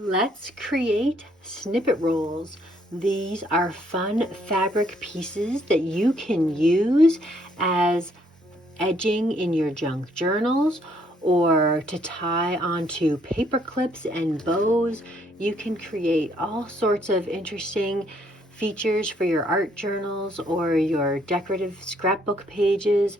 Let's create snippet rolls. These are fun fabric pieces that you can use as edging in your junk journals or to tie onto paper clips and bows. You can create all sorts of interesting features for your art journals or your decorative scrapbook pages.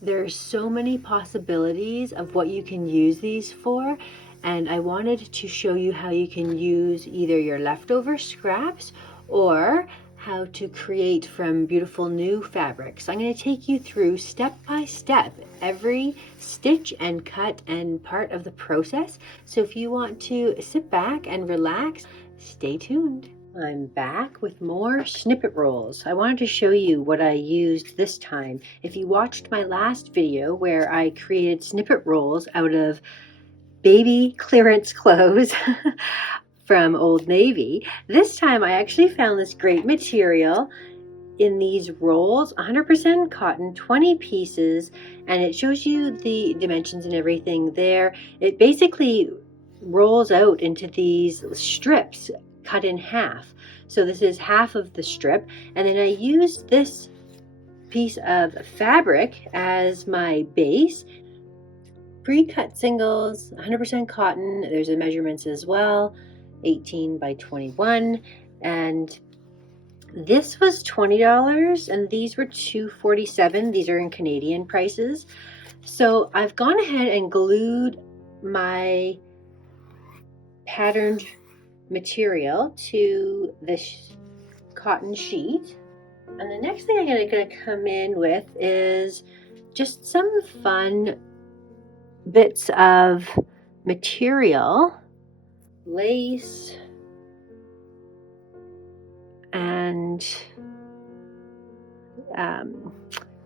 There's so many possibilities of what you can use these for, and I wanted to show you how you can use either your leftover scraps or how to create from beautiful new fabrics. I'm going to take you through step by step every stitch and cut and part of the process. So if you want to sit back and relax, stay tuned. I'm back with more snippet rolls. I wanted to show you what I used this time. If you watched my last video where I created snippet rolls out of baby clearance clothes from Old Navy, this time I actually found this great material in these rolls, 100% cotton, 20 pieces, and it shows you the dimensions and everything there. It basically rolls out into these strips cut in half. So this is half of the strip, and then I used this piece of fabric as my base. Pre-cut singles, 100% cotton. There's the measurements as well, 18 by 21, and this was $20 and these were $2.47. These are in Canadian prices. So I've gone ahead and glued my patterned material to this cotton sheet. And the next thing I'm going to come in with is just some fun bits of material, lace, and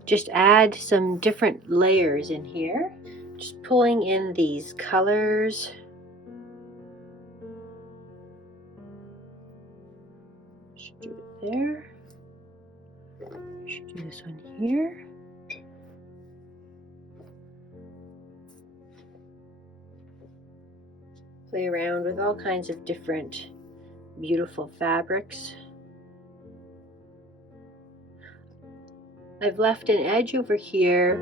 just add some different layers in here. Just pulling in these colors. Should do it there. Should do this one here. Play around with all kinds of different beautiful fabrics. I've left an edge over here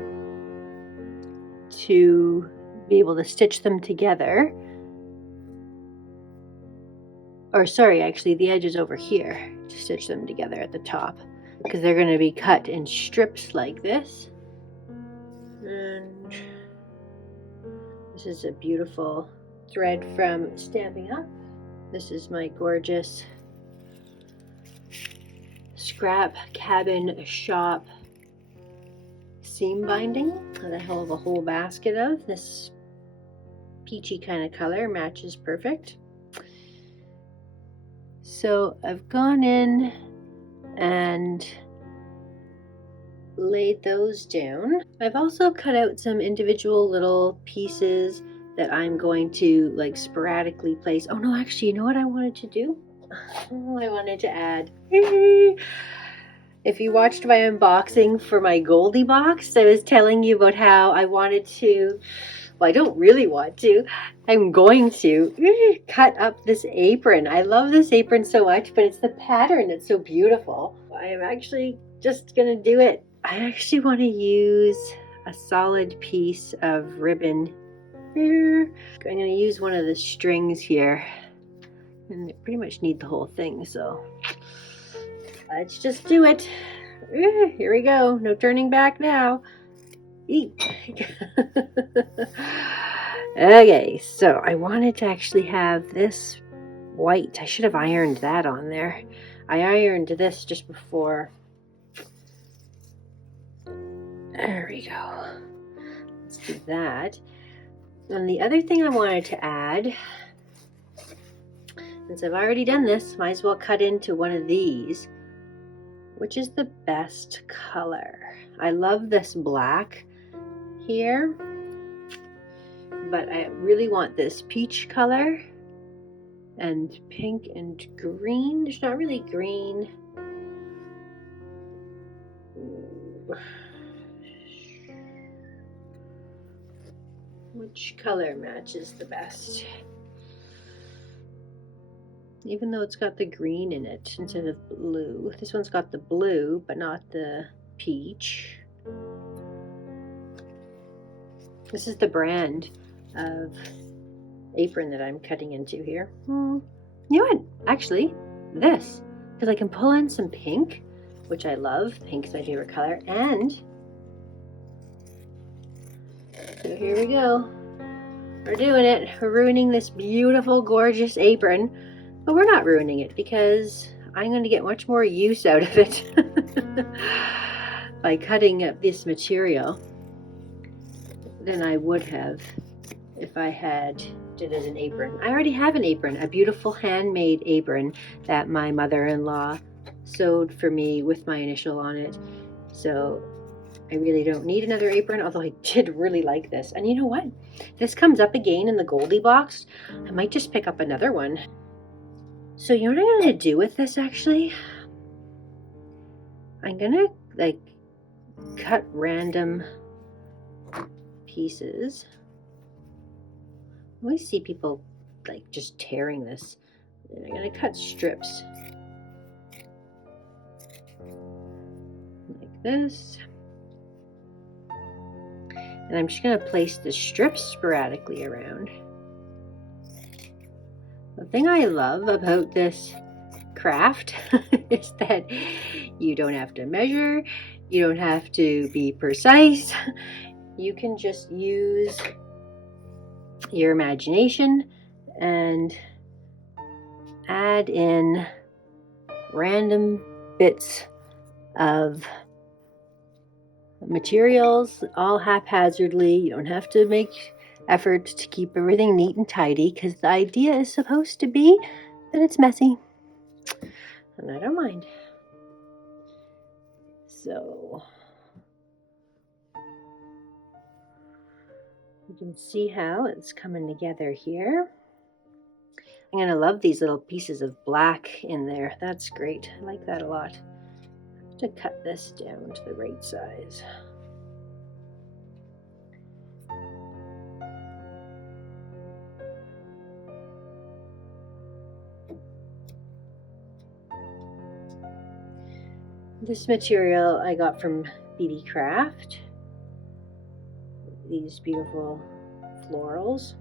to be able to stitch them together. Or sorry, actually the edge is over here to stitch them together at the top, because they're going to be cut in strips like this. And this is a beautiful thread from Stamping Up. This is my gorgeous Scrap Cabin Shop seam binding that I have a whole basket of. This peachy kind of color matches perfect. So I've gone in and laid those down. I've also cut out some individual little pieces that I'm going to like sporadically place. Oh no, actually, you know what I wanted to do? Oh, I wanted to add. If you watched my unboxing for my Goldie box, I was telling you about how I wanted to, well, I don't really want to, I'm going to cut up this apron. I love this apron so much, but it's the pattern that's so beautiful. I am actually just gonna do it. I actually want to use a solid piece of ribbon here. I'm going to use one of the strings here, and I pretty much need the whole thing, so let's just do it. Here we go. No turning back now. Okay, so I wanted to actually have this white. I should have ironed that on there. I ironed this just before. There we go. Let's do that. And the other thing I wanted to add, since I've already done this, might as well cut into one of these. Which is the best color? I love this black here, but I really want this peach color and pink and green. There's not really green. Which color matches the best? even though it's got the green in it instead of blue. This one's got the blue, but not the peach. This is the brand of apron that I'm cutting into here. You know what? Actually, this, because I can pull in some pink, which I love. Pink's my favorite color. And so here we go. We're doing it. We're ruining this beautiful, gorgeous apron. But we're not ruining it because I'm going to get much more use out of it by cutting up this material than I would have if I had did it as an apron. I already have an apron, a beautiful handmade apron that my mother-in-law sewed for me with my initial on it. So I really don't need another apron, although I did really like this. And you know what? This comes up again in the Goldie box. I might just pick up another one. So you know what I'm going to do with this actually? I'm going to like cut random pieces. I always see people like just tearing this. And I'm going to cut strips like this. And I'm just going to place the strips sporadically around. The thing I love about this craft is that you don't have to measure, you don't have to be precise. You can just use your imagination and add in random bits of materials all haphazardly. You don't have to make effort to keep everything neat and tidy because the idea is supposed to be that it's messy, and I don't mind. So you can see how it's coming together here. I'm gonna love these little pieces of black in there. That's great. I like that a lot. I have to cut this down to the right size. This material I got from BD Craft. These beautiful florals.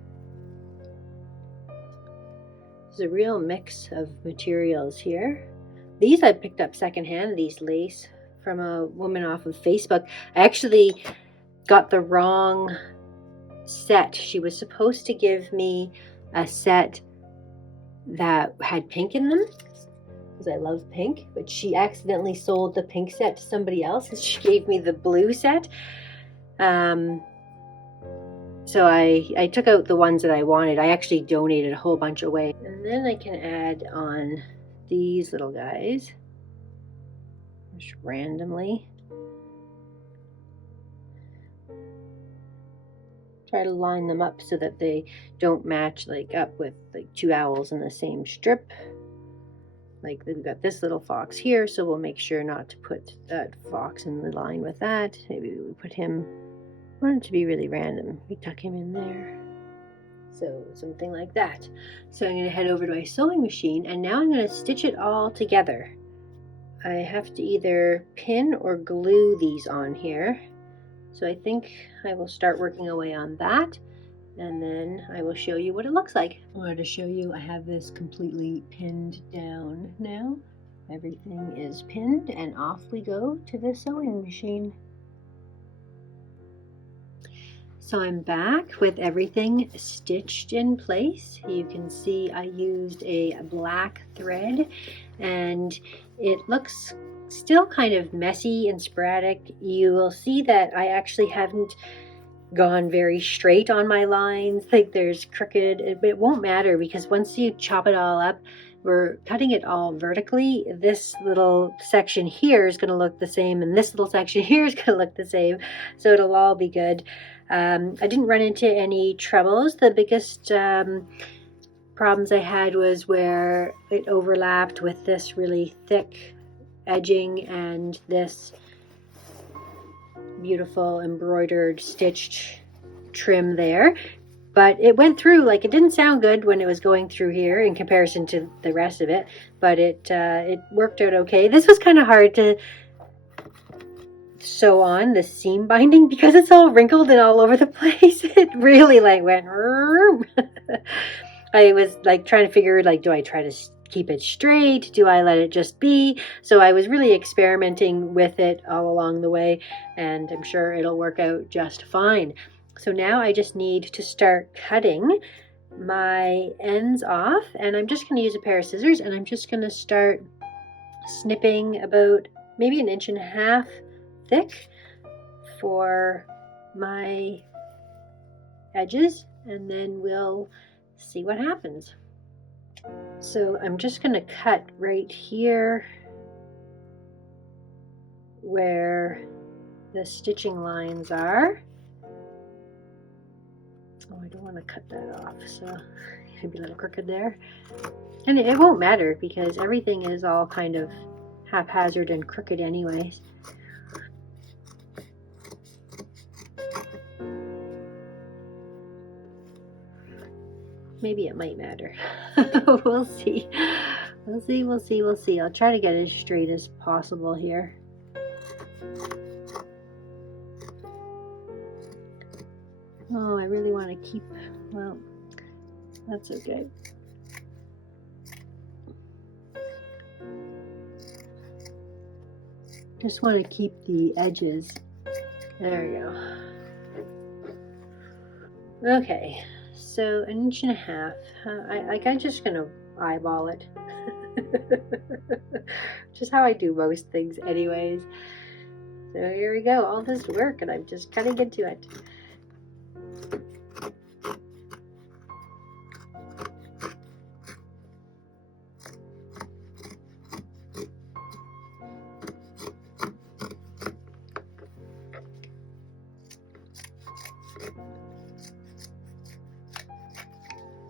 There's a real mix of materials here. These I picked up secondhand, these lace, from a woman off of Facebook. I actually got the wrong set. She was supposed to give me a set that had pink in them, because I love pink, but she accidentally sold the pink set to somebody else, and she gave me the blue set. So I took out the ones that I wanted. I actually donated a whole bunch away. And then I can add on these little guys, just randomly. Try to line them up so that they don't match like up with like two owls in the same strip. Like we've got this little fox here, so we'll make sure not to put that fox in the line with that. Maybe we put him, I want it to be really random. We tuck him in there. So something like that. So I'm going to head over to my sewing machine, and now I'm going to stitch it all together. I have to either pin or glue these on here. So I think I will start working away on that, and then I will show you what it looks like. I wanted to show you I have this completely pinned down now. Everything is pinned, and off we go to the sewing machine. So I'm back with everything stitched in place. You can see I used a black thread, and it looks still kind of messy and sporadic. You will see that I actually haven't gone very straight on my lines. Like there's crooked. It won't matter because once you chop it all up, we're cutting it all vertically. This little section here is going to look the same, and this little section here is going to look the same. So it'll all be good. I didn't run into any troubles. The biggest problems I had was where it overlapped with this really thick edging and this beautiful embroidered stitched trim there. but it went through. Like, it didn't sound good when it was going through here in comparison to the rest of it, but it worked out okay. This was kind of hard to sew on, the seam binding, because it's all wrinkled and all over the place. It really like went I was like trying to figure, like, do I try to keep it straight? Do I let it just be? So I was really experimenting with it all along the way, and I'm sure it'll work out just fine. So now I just need to start cutting my ends off, and I'm just going to use a pair of scissors, and I'm just going to start snipping about maybe 1.5 inches thick for my edges, and then we'll see what happens. So I'm just going to cut right here where the stitching lines are. Oh, I don't want to cut that off, so maybe a little crooked there. And it won't matter because everything is all kind of haphazard and crooked anyways. Maybe it might matter. We'll see. We'll see. I'll try to get as straight as possible here. Oh, I really want to keep, well, that's okay. Just want to keep the edges. There we go. Okay. So 1.5 inches. I'm just gonna eyeball it. Just how I do most things anyways. So here we go, all this work, and I'm just cutting into it.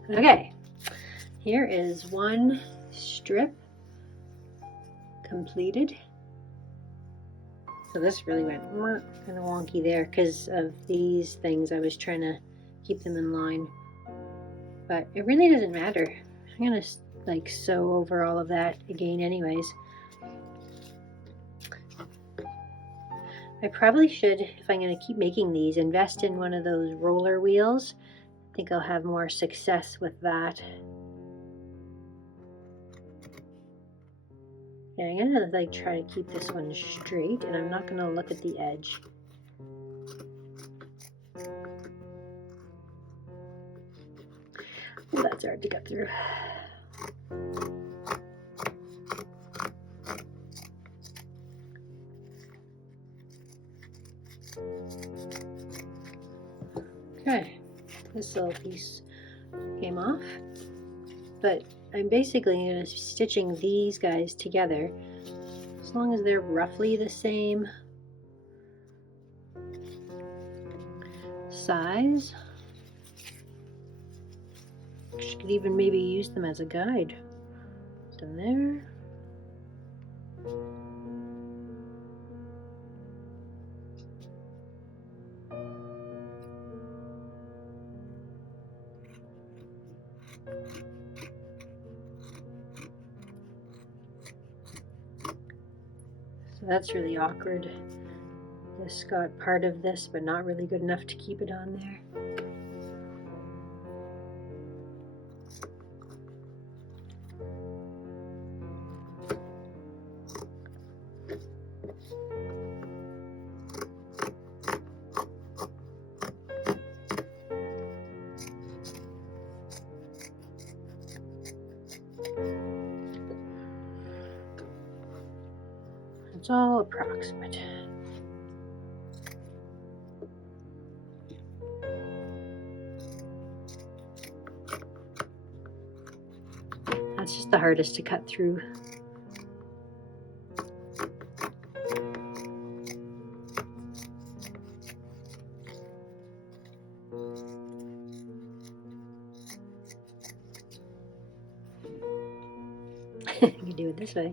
Okay, here is one strip completed. So this really went kind of wonky there because of these things. I was trying to keep them in line, but it really doesn't matter. I'm gonna like sew over all of that again anyways. I probably should, if I'm going to keep making these, invest in one of those roller wheels. I think I'll have more success with that. Yeah, I'm gonna like try to keep this one straight, and I'm not gonna look at the edge. Oh, that's hard to get through. Okay, this little piece came off, but I'm basically going to be stitching these guys together as long as they're roughly the same size. I could even maybe use them as a guide. Done there. So that's really awkward. This got part of this, but not really good enough to keep it on there. It's all approximate. That's just the hardest to cut through. You can do it this way.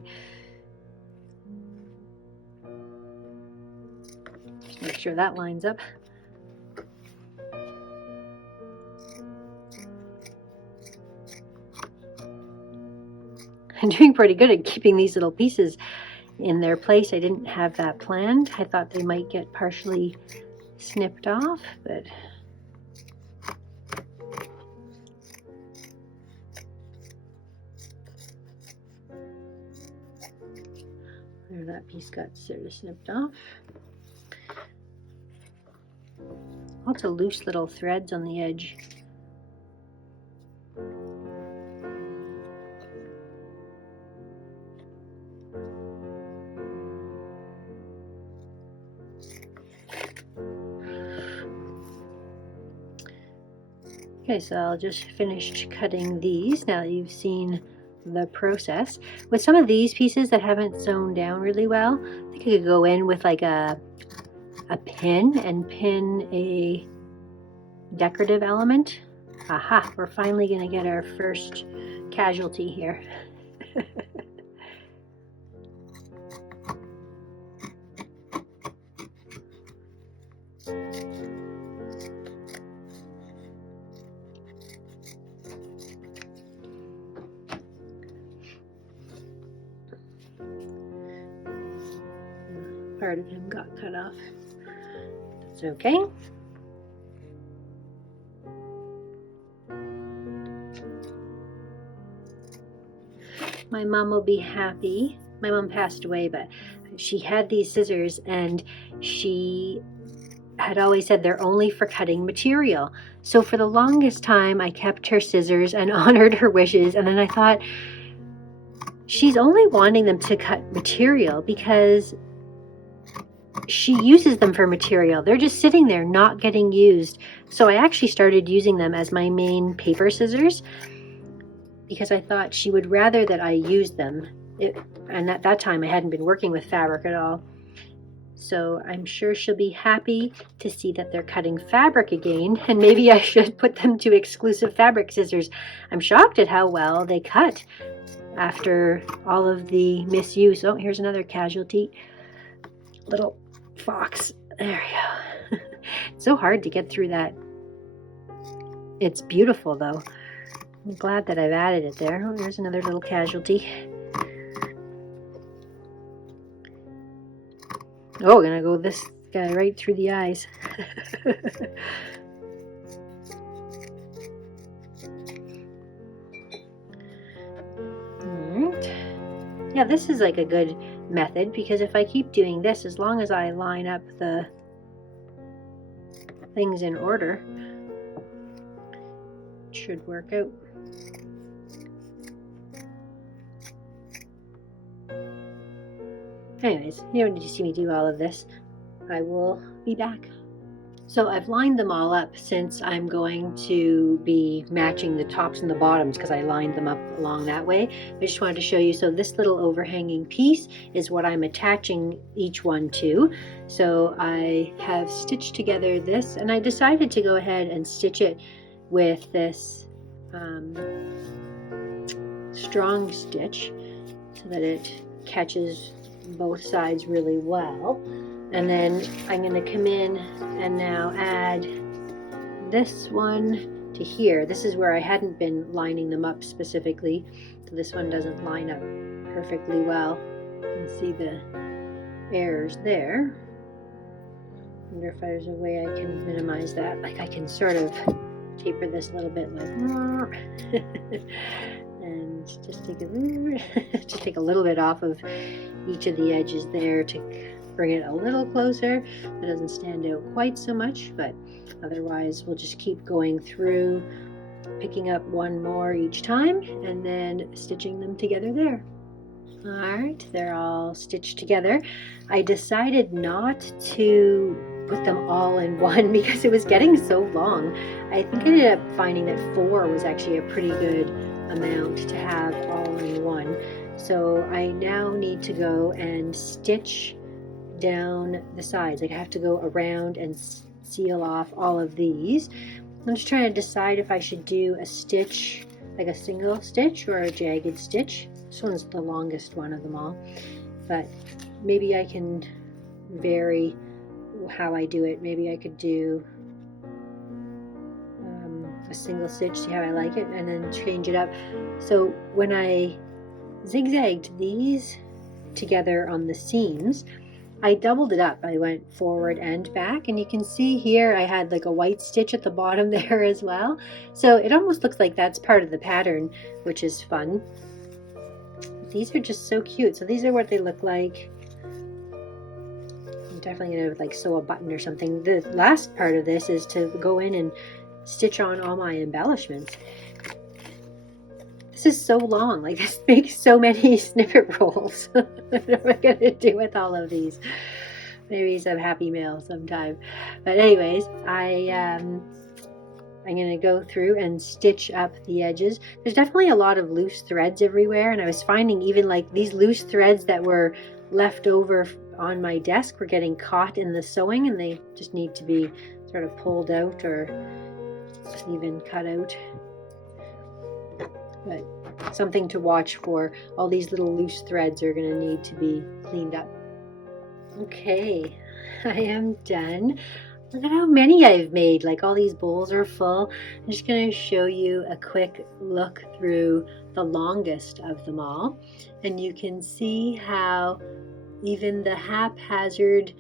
Just make sure that lines up. doing pretty good at keeping these little pieces in their place. I didn't have that planned. I thought they might get partially snipped off, but there, that piece got sort of snipped off. Lots of loose little threads on the edge. Okay, so I'll just finish cutting these now that you've seen the process. With some of these pieces that haven't sewn down really well, I think I could go in with like a pin and pin a decorative element. Aha, we're finally gonna get our first casualty here. Part of him got cut off. That's okay. My mom will be happy. My mom passed away, but she had these scissors and she had always said they're only for cutting material. So for the longest time, I kept her scissors and honored her wishes. And then I thought, she's only wanting them to cut material because she uses them for material. They're just sitting there not getting used. So I actually started using them as my main paper scissors because I thought she would rather that I use them. And at that time I hadn't been working with fabric at all. So I'm sure she'll be happy to see that they're cutting fabric again, and maybe I should put them to exclusive fabric scissors. I'm shocked at how well they cut after all of the misuse. Oh, here's another casualty. Little fox. There we go. It's so hard to get through that. It's beautiful though. I'm glad that I've added it there. Oh, there's another little casualty. Oh, we're gonna go this guy right through the eyes. Alright. Yeah, this is like a good method because if I keep doing this, as long as I line up the things in order, it should work out. Anyways, you don't need to see me do all of this. I will be back. So I've lined them all up since I'm going to be matching the tops and the bottoms because I lined them up along that way. I just wanted to show you. So this little overhanging piece is what I'm attaching each one to. So I have stitched together this, and I decided to go ahead and stitch it with this strong stitch so that it catches both sides really well. And then I'm going to come in and now add this one to here. This is where I hadn't been lining them up specifically, so this one doesn't line up perfectly well. You can see the errors there. I wonder if there's a way I can minimize that. Like I can sort of taper this a little bit like and just take a little bit off of each of the edges there to bring it a little closer. It doesn't stand out quite so much, but otherwise we'll just keep going through, picking up one more each time and then stitching them together there. Alright, they're all stitched together. I decided not to put them all in one because it was getting so long. I think I ended up finding that 4 was actually a pretty good amount to have all in one. So I now need to go and stitch down the sides. Like I have to go around and seal off all of these. I'm just trying to decide if I should do a stitch, like a single stitch or a jagged stitch. This one's the longest one of them all, but maybe I can vary how I do it. Maybe I could do a single stitch, see how I like it, and then change it up. So when I zigzagged these together on the seams. I doubled it up. I went forward and back, and you can see here I had like a white stitch at the bottom there as well. So it almost looks like that's part of the pattern, which is fun. These are just so cute. So these are what they look like. I'm definitely gonna like sew a button or something. The last part of this is to go in and stitch on all my embellishments. This is so long, like this makes so many snippet rolls. What am I gonna do with all of these? Maybe some happy mail sometime. But anyways, I'm gonna go through and stitch up the edges. There's definitely a lot of loose threads everywhere, and I was finding even like these loose threads that were left over on my desk were getting caught in the sewing, and they just need to be sort of pulled out or even cut out. But something to watch for. All these little loose threads are going to need to be cleaned up. Okay, I am done. Look at how many I've made. Like all these bowls are full. I'm just going to show you a quick look through the longest of them all. And you can see how even the haphazard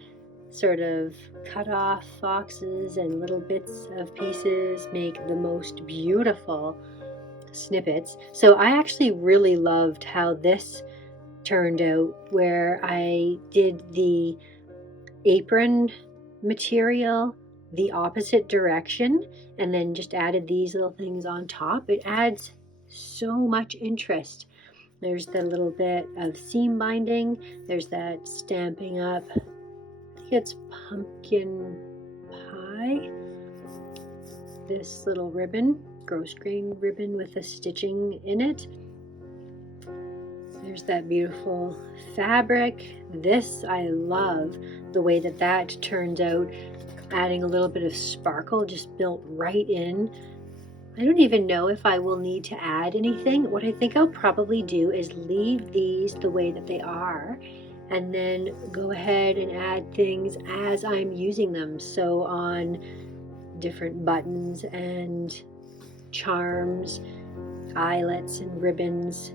sort of cut off foxes and little bits of pieces make the most beautiful snippets. So I actually really loved how this turned out, where I did the apron material the opposite direction and then just added these little things on top. It adds so much interest. There's the little bit of seam binding, there's that stamping up, I think it's pumpkin pie, this little ribbon, gross grain ribbon with the stitching in it. There's that beautiful fabric. This, I love the way that that turns out, adding a little bit of sparkle just built right in. I don't even know if I will need to add anything. What I think I'll probably do is leave these the way that they are and then go ahead and add things as I'm using them. So on different buttons and charms, eyelets and ribbons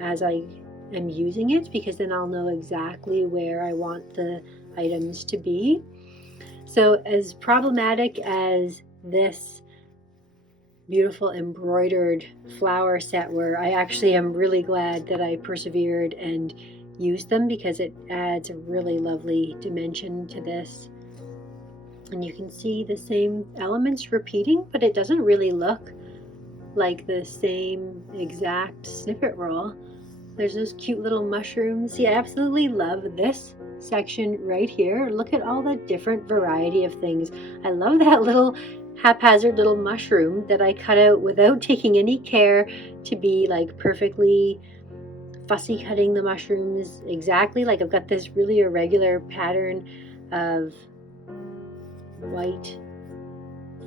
as I am using it, because then I'll know exactly where I want the items to be. So as problematic as this beautiful embroidered flower set were, I actually am really glad that I persevered and used them, because it adds a really lovely dimension to this. And you can see the same elements repeating, but it doesn't really look like the same exact snippet roll. There's those cute little mushrooms. See, I absolutely love this section right here. Look at all the different variety of things. I love that little haphazard little mushroom that I cut out without taking any care to be like perfectly fussy cutting the mushrooms exactly. Like I've got this really irregular pattern of white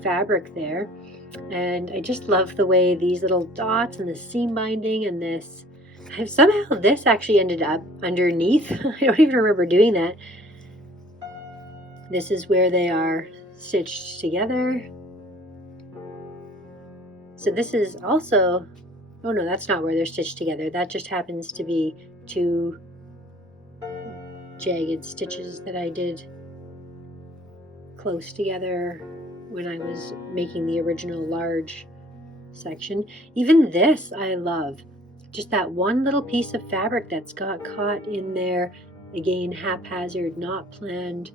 fabric there, and I just love the way these little dots and the seam binding and this, somehow this actually ended up underneath. I don't even remember doing that. This is where they are stitched together. So this is also, oh no, that's not where they're stitched together. That just happens to be two jagged stitches that I did close together when I was making the original large section. Even this I love. Just that one little piece of fabric that's got caught in there, again haphazard, not planned.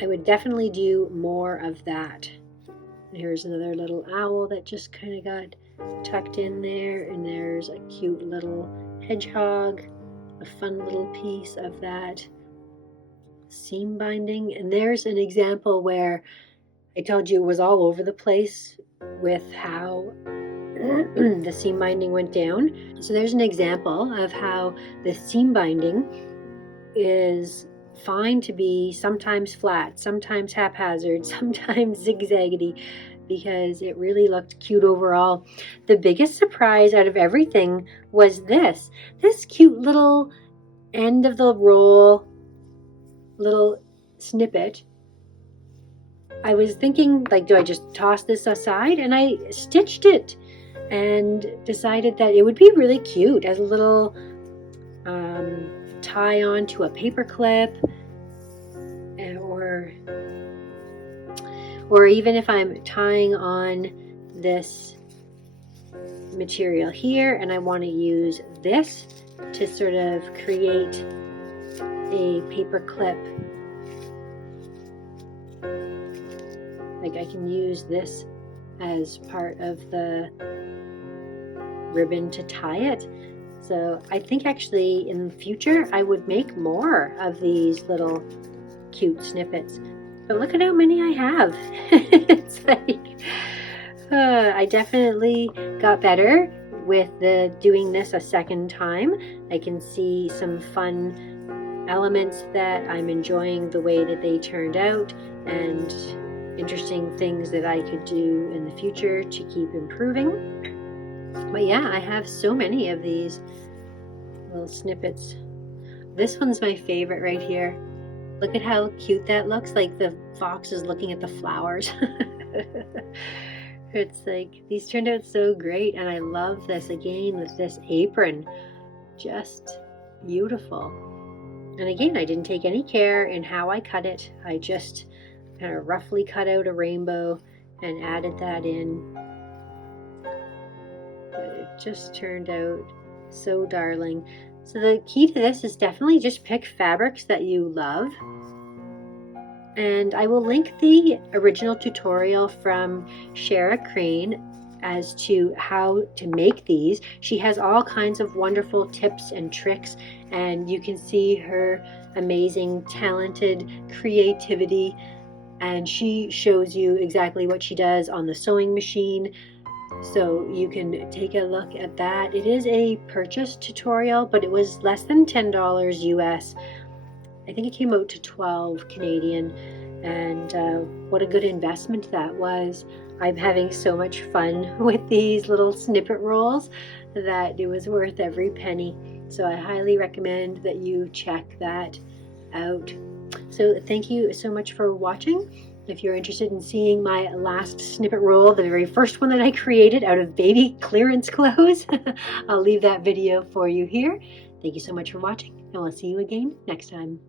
I would definitely do more of that. Here's another little owl that just kind of got tucked in there, and there's a cute little hedgehog, a fun little piece of that seam binding. And there's an example where I told you it was all over the place with how the seam binding went down. So there's an example of how the seam binding is fine to be sometimes flat, sometimes haphazard, sometimes zigzaggedy, because it really looked cute overall. The biggest surprise out of everything was this cute little end of the roll little snippet. I was thinking, like, do I just toss this aside? And I stitched it. and decided that it would be really cute as a little tie on to a paper clip, or even if I'm tying on this material here and I want to use this to sort of create a paper clip, like I can use this as part of the ribbon to tie it. So I think actually in the future I would make more of these little cute snippets. But look at how many I have. It's like I definitely got better with doing this a second time. I can see some fun elements that I'm enjoying the way that they turned out, and interesting things that I could do in the future to keep improving. But yeah, I have so many of these little snippets. This one's my favorite right here. Look at how cute that looks, like the fox is looking at the flowers. It's like, these turned out so great, and I love this again with this apron. Just beautiful. And again, I didn't take any care in how I cut it. I just kind of roughly cut out a rainbow and added that in. But it just turned out so darling. So the key to this is definitely just pick fabrics that you love. And I will link the original tutorial from Shara Crane as to how to make these. She has all kinds of wonderful tips and tricks, and you can see her amazing, talented creativity. And she shows you exactly what she does on the sewing machine. So you can take a look at that. It is a purchase tutorial, but it was less than $10 US. I think it came out to 12 Canadian, and what a good investment that was. I'm having so much fun with these little snippet rolls that it was worth every penny. So I highly recommend that you check that out. So thank you so much for watching. If you're interested in seeing my last snippet roll, the very first one that I created out of baby clearance clothes, I'll leave that video for you here. Thank you so much for watching, and we'll see you again next time.